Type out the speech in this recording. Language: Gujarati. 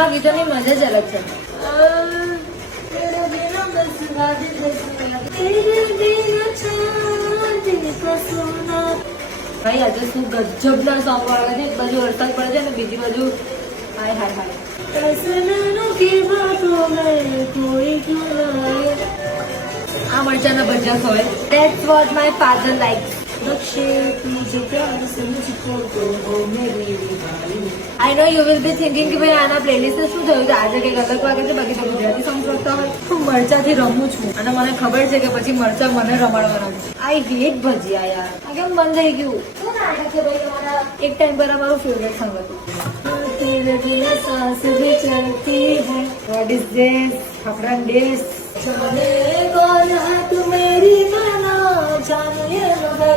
જૂના ગીતોની મજા જ અલગ છે. ભાઈ આજે શું ગજબના સોંગ વાળા છે. એક બાજુ વરસાદ પડે છે અને બીજી બાજુ હાય હાય હાય. આ મરચાના ભજીયા હોય. That's what my father likes. I know you will be thinking કે ભાઈ આના પ્લેલિસ્ટ શું થયું છે આજે કંઈક અલગ વાગે છે, બાકી તો ગુજરાતી સોંગ કરતા હોય. હું મરચાથી રમું છું અને મને ખબર છે કે પછી મરચા મને રમાડવાના છે. આઈ હેટ ભજીયા યાર. આ કેમ બંધ થઈ ગયું? શું નાટક છે ભાઈ તમારા? એક ટાઈમ પર અમારું ફેવરેટ સોંગ હતું. What is this? Hapran this. जाने कौन है तू मेरी माना जाने मगर